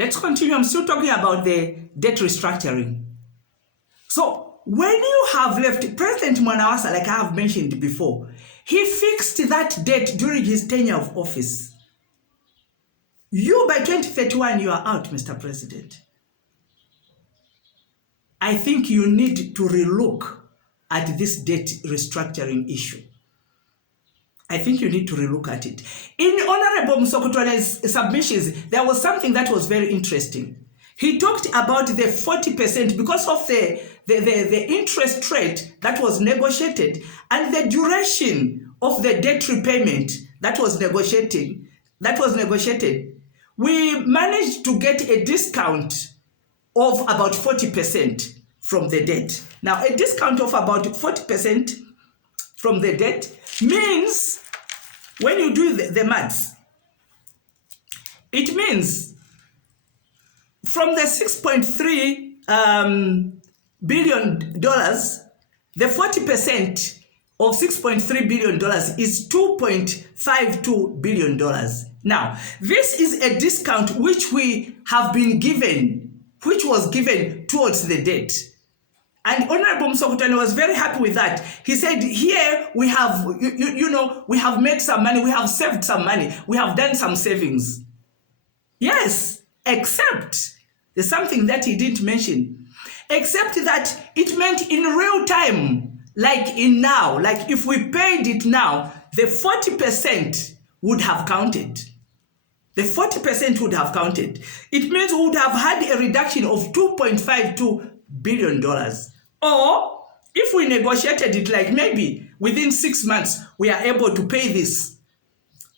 let's continue. I'm still talking about the debt restructuring. So when you have left, President Mwanawasa, like I have mentioned before, he fixed that debt during his tenure of office. You, by 2031, you are out, Mr. President. I think you need to relook at this debt restructuring issue. I think you need to relook at it. In Honorable Msokotwane's submissions, there was something that was very interesting. He talked about the 40% because of the interest rate that was negotiated and the duration of the debt repayment that was negotiated. We managed to get a discount of about 40% from the debt. Now, a discount of about 40% from the debt means, when you do the maths, it means from the $6.3 billion, the 40% of $6.3 billion is $2.52 billion. Now, this is a discount which we have been given, which was given towards the debt. And Honorable Msokotwane was very happy with that. He said, here we have, we have made some money, we have saved some money, we have done some savings. Yes, except there's something that he didn't mention. Except that it meant in real time, like in now, like if we paid it now, the 40% would have counted. The 40% would have counted. It means we would have had a reduction of $2.52 billion. Or if we negotiated it like maybe within 6 months, we are able to pay this,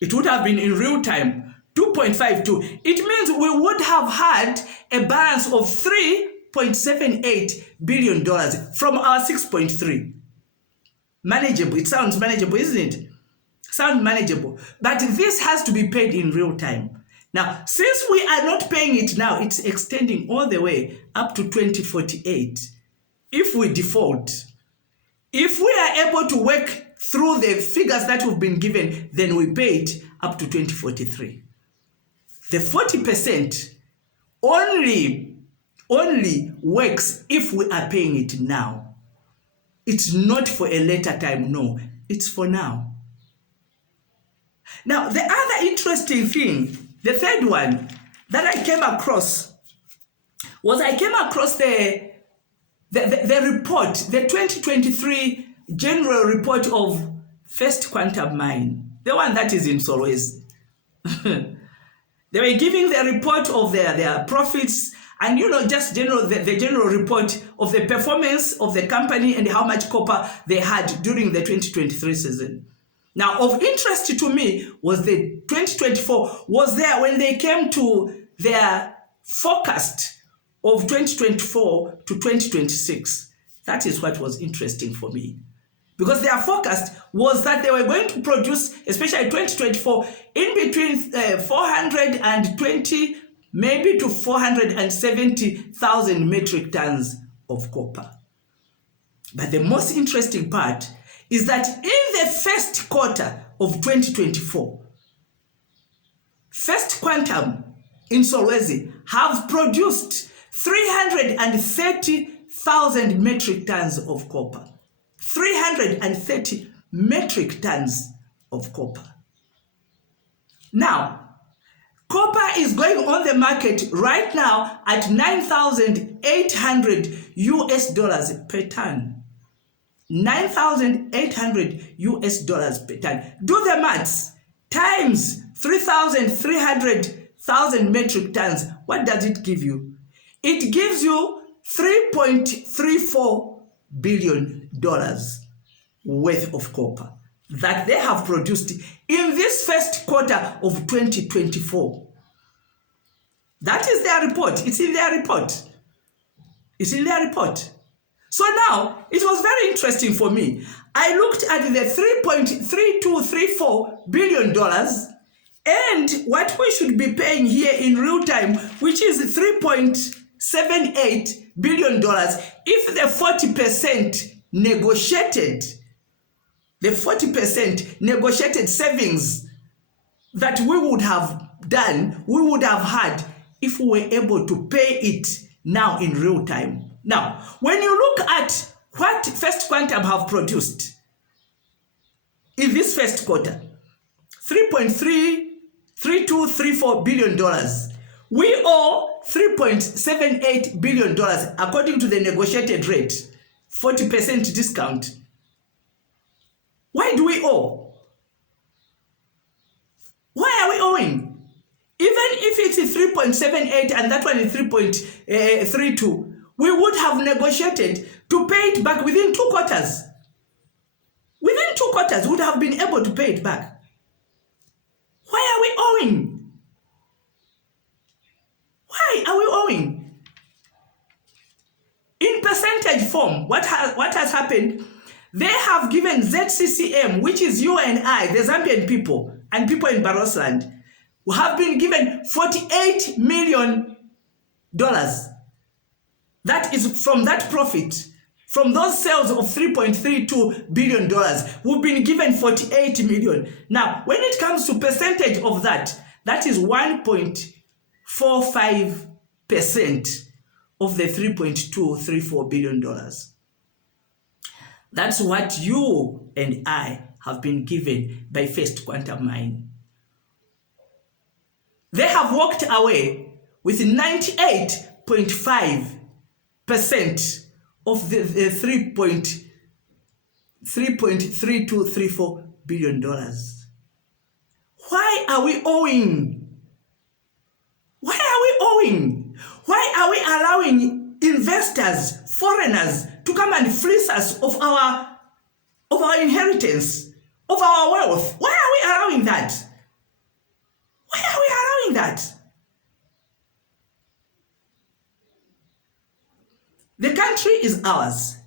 it would have been in real time, 2.52. It means we would have had a balance of $3.78 billion from our 6.3. Manageable. It sounds manageable, isn't it? Sounds manageable. But this has to be paid in real time. Now, since we are not paying it now, it's extending all the way up to 2048. If we default, if we are able to work through the figures that we've been given, then we pay it up to 2043. The 40% only works if we are paying it now. It's not for a later time, no. It's for now. Now, the other interesting thing, the third one that I came across was the report, the 2023 general report of First Quantum Mine, the one that is in Solwezi. They were giving the report of their profits and, just the general report of the performance of the company and how much copper they had during the 2023 season. Now, of interest to me was the 2024 was there when they came to their forecast of 2024 to 2026. That is what was interesting for me. Because their forecast was that they were going to produce, especially 2024, in between 420 maybe to 470,000 metric tons of copper. But the most interesting part is that in the first quarter of 2024, First Quantum in Solwezi have produced 330,000 metric tons of copper. 330 metric tons of copper. Now, copper is going on the market right now at $9,800 per ton. $9,800 per ton. Do the maths. Times 3,300,000 metric tons. What does it give you? It gives you $3.34 billion worth of copper that they have produced in this first quarter of 2024. That is their report. It's in their report. It's in their report. So now, it was very interesting for me. I looked at the $3.3234 billion and what we should be paying here in real time, which is $3.78 billion, if the 40% negotiated, the 40% negotiated savings that we would have done, we would have had if we were able to pay it now in real time. Now, when you look at what First Quantum have produced in this first quarter, $3.3234 billion. We owe $3.78 billion according to the negotiated rate, 40% discount. Why do we owe? Why are we owing? Even if it's 3.78 and that one is 3.32, we would have negotiated to pay it back within 2 quarters. Within 2 quarters, we would have been able to pay it back. Why are we owing? Why are we owing? In percentage form, what has happened? They have given ZCCM, which is you and I, the Zambian people, and people in Barosland, who have been given $48 million. That is from that profit. From those sales of $3.32 billion, we've been given $48 million. Now, when it comes to percentage of that, that is 1.45% of the $3.234 billion. That's what you and I have been given by First Quantum Mine. They have walked away with 98.5% of the $3.3234 billion. Why are we owing? Why are we owing? Why are we allowing investors, foreigners, to come and fleece us of our inheritance, of our wealth? Why are we allowing that? Why are we allowing that? The country is ours.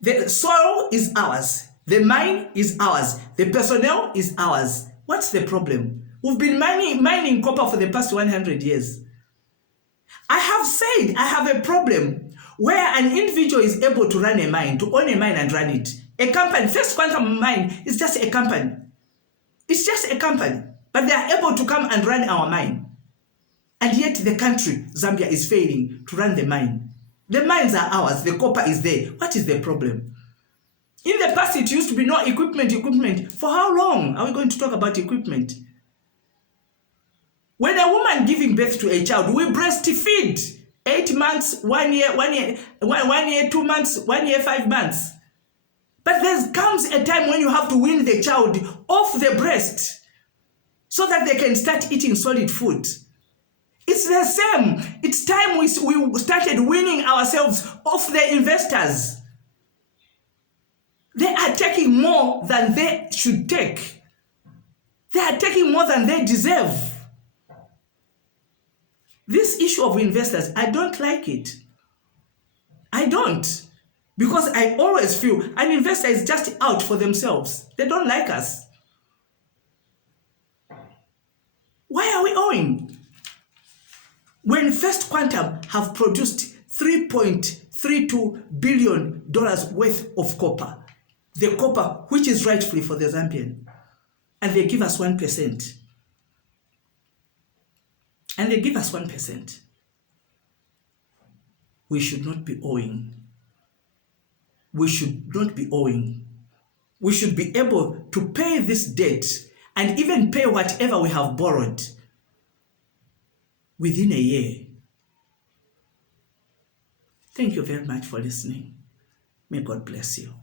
The soil is ours. The mine is ours. The personnel is ours. What's the problem? We've been mining copper for the past 100 years. I have said I have a problem where an individual is able to run a mine, to own a mine and run it. A company, First Quantum Mine is just a company. It's just a company. But they are able to come and run our mine. And yet the country, Zambia, is failing to run the mine. The mines are ours. The copper is there. What is the problem? In the past, it used to be no equipment. For how long are we going to talk about equipment? When a woman giving birth to a child, we breastfeed 8 months, 1 year, 2 months, 1 year, 5 months. But there comes a time when you have to wean the child off the breast so that they can start eating solid food. It's the same. It's time we started weaning ourselves off the investors. They are taking more than they should take. They are taking more than they deserve. This issue of investors, I don't like it. I don't. Because I always feel an investor is just out for themselves. They don't like us. Why are we owing? When First Quantum have produced $3.32 billion worth of copper, the copper which is rightfully for the Zambian, and they give us 1%. And they give us 1%. We should not be owing. We should not be owing. We should be able to pay this debt and even pay whatever we have borrowed within a year. Thank you very much for listening. May God bless you.